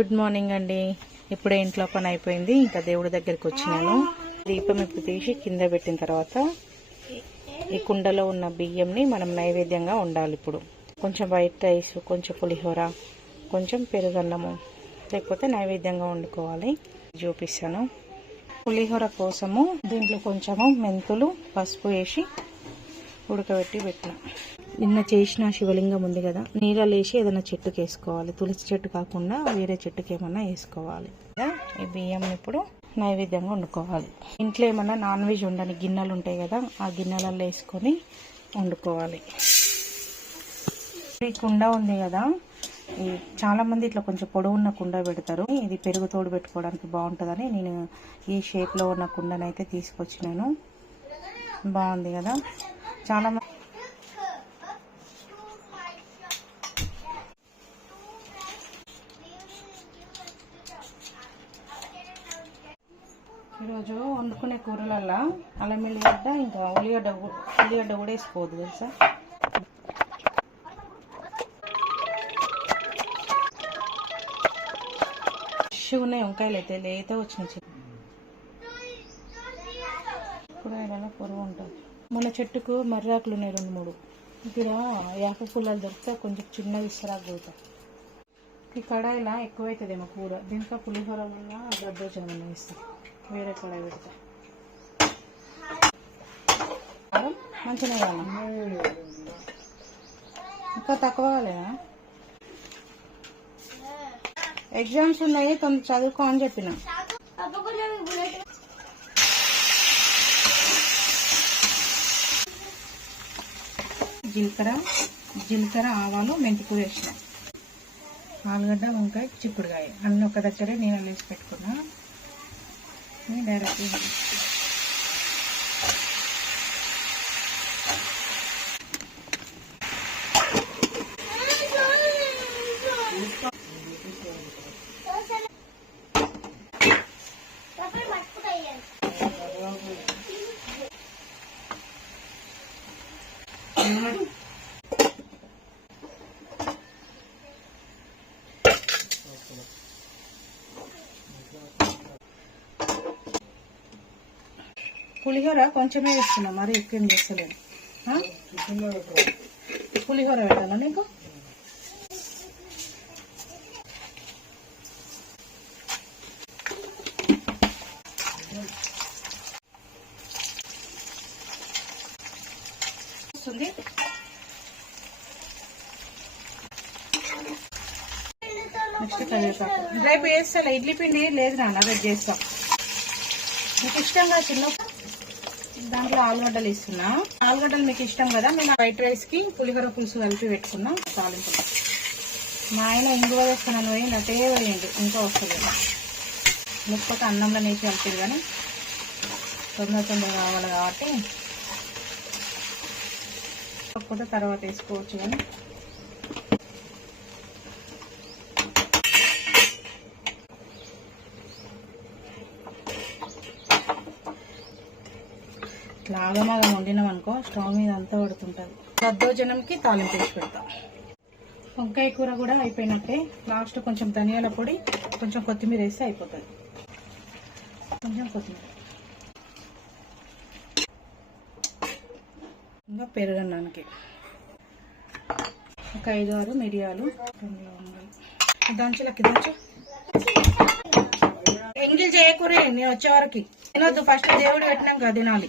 Good morning అండి. ఇప్పుడే ఇంట్లో పని అయిపోయింది. ఇంకా దేవుడి దగ్గరికి వచ్చినాను. దీపం ఇప్పుడు తీసి కింద పెట్టిన తర్వాత ఈ కుండలో ఉన్న బియ్యంని మనం నైవేద్యంగా ఉండాలి ఇప్పుడు. కొంచెం వైట్ రైస్ కొంచెం పులిహోర కొంచెం పెరుగన్నము లేకపోతే నైవేద్యంగా వండుకోవాలి. చూపిస్తాను. పులిహోర కోసము దీంట్లో కొంచెము మెంతులు పసుపు వేసి ఉడకబెట్టి పెట్టిన. నిన్న చేసిన శివలింగం ఉంది కదా నీళ్ళలో వేసి ఏదైనా చెట్టుకి వేసుకోవాలి తులసి చెట్టు కాకుండా వేరే చెట్టుకి ఏమన్నా వేసుకోవాలి. ఈ బియ్యం ఇప్పుడు నైవేద్యంగా వండుకోవాలి. ఇంట్లో ఏమన్నా నాన్ వెజ్ ఉండని గిన్నెలు ఉంటాయి కదా ఆ గిన్నెలలో వేసుకొని వండుకోవాలి. ఈ కుండ ఉంది కదా ఈ చాలా మంది ఇట్లా కొంచెం పొడవున్న కుండ పెడతారు. ఇది పెరుగు తోడు పెట్టుకోవడానికి బాగుంటుందని నేను ఈ షేప్లో ఉన్న కుండనైతే తీసుకొచ్చినాను. బాగుంది కదా. చాలా ఈరోజు వండుకునే కూరలల్లో అల్లం ఎల్లిగడ్డ ఇంకా ఉల్లిగడ్డ ఉల్లిగడ్డ కూడా వేసుకోవద్దు తెలుసా? ఫ్రెష్ ఉన్నాయి వంకాయలు అయితే లేత వచ్చిన చెట్టు కూరగాయలలో పొరుగు ఉంటుంది. మన చెట్టుకు మర్రాకులు ఉన్నాయి రెండు మూడు. ఇక్కడ యాప పుల్లలు దొరికితే కొంచెం చిన్న విసిరాకు పోతాయి ఈ కడాయిలా ఎక్కువైతుందేమో కూర. దీంట్లో పులిహోర వల్ల దద్దోజనం వేస్తాం. వేరే కడాయి పెడతా. కారం మంచిగా కావాలి ఇంకా తక్కువ కాలేదా ఎగ్జామ్స్ ఉన్నాయి తొందర చదువుకో అని చెప్పిన. జీలకర్ర జీలకర్ర ఆవాలు మెంతికూర వేసిన. ఆలుగడ్డ వంకాయ చిక్కుడుకాయ. అన్నీ ఒక దగ్గరే నేను వేసి పెట్టుకున్నా. Ini darah. పులిహోర కొంచెమే వేస్తున్నాం మరి ఎక్కువ ఏం పులిహోర పెట్టాలా నీకు వస్తుంది. నెక్స్ట్ కరివేపాకు. రేపు వేస్తా ఇడ్లీ పిండి లేదు నాన్న రేపు చేస్తాం. మీకు ఇష్టంగా చిన్న దాంట్లో ఆలుగడ్డలు ఇస్తున్నాం ఆలుగడ్డలు మీకు ఇష్టం కదా మేము వైట్ రైస్కి పులిహోర పులుసు కలిపి పెట్టుకున్నాం. తాలింపులు మా ఆయన ఇంగువ వేస్తున్నాను పోయి నటే వేయండి ఇంకా వస్తుంది ముక్కకు అన్నంలో నేసి వెళ్తుంది కానీ తొందర తొందర కావాలి కాబట్టి. కాకపోతే తర్వాత వేసుకోవచ్చు కానీ. ఇట్లా ఆగమాగం వండినాం అనుకో స్టవ్ మీద అంతా పడుతుంటుంది. దద్దోజనంకి తాలింపు వేసి పెడతాం. వంకాయ కూర కూడా అయిపోయినట్టే. లాస్ట్ కొంచెం ధనియాల పొడి కొంచెం కొత్తిమీర వేస్తే అయిపోతుంది. కొంచెం కొత్తిమీర. ఇంకా పెరుగన్నానికి. ఒక ఐదు ఆరు మిరియాలు రెండు లవంగాలు. దంచులకి దంచు. ఎంగిల్ చేయకూరే నేను వచ్చే వరకు. తినొద్దు ఫస్ట్ దేవుడు పెట్టినాక తినాలి.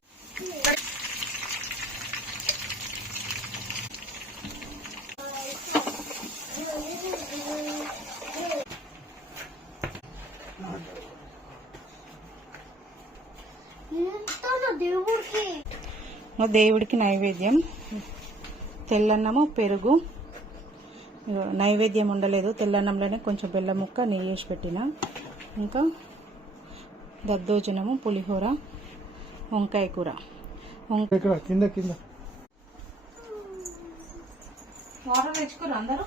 దేవుడికి నైవేద్యం. తెల్లన్నము పెరుగు. నైవేద్యం ఉండలేదు. తెల్లన్నంలోనే కొంచెం బెల్లం ముక్క నెయ్యి వేసి పెట్టిన. ఇంకా దద్దోజనము పులిహోర వంకాయ కూర. వంక- ఇక్కడ కింద కింద. వాటర్ తెచ్చుకోరు అందరూ?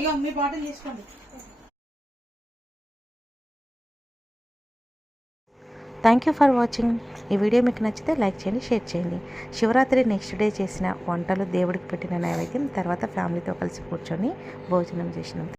ఇక మీ బాటిల్ తీసుకోండి. థ్యాంక్ యూ ఫర్ వాచింగ్ ఈ వీడియో మీకు నచ్చితే లైక్ చేయండి షేర్ చేయండి. శివరాత్రి నెక్స్ట్ డే చేసిన వంటలు దేవుడికి పెట్టిన నైవేద్యం తర్వాత ఫ్యామిలీతో కలిసి కూర్చొని భోజనం చేసినాం.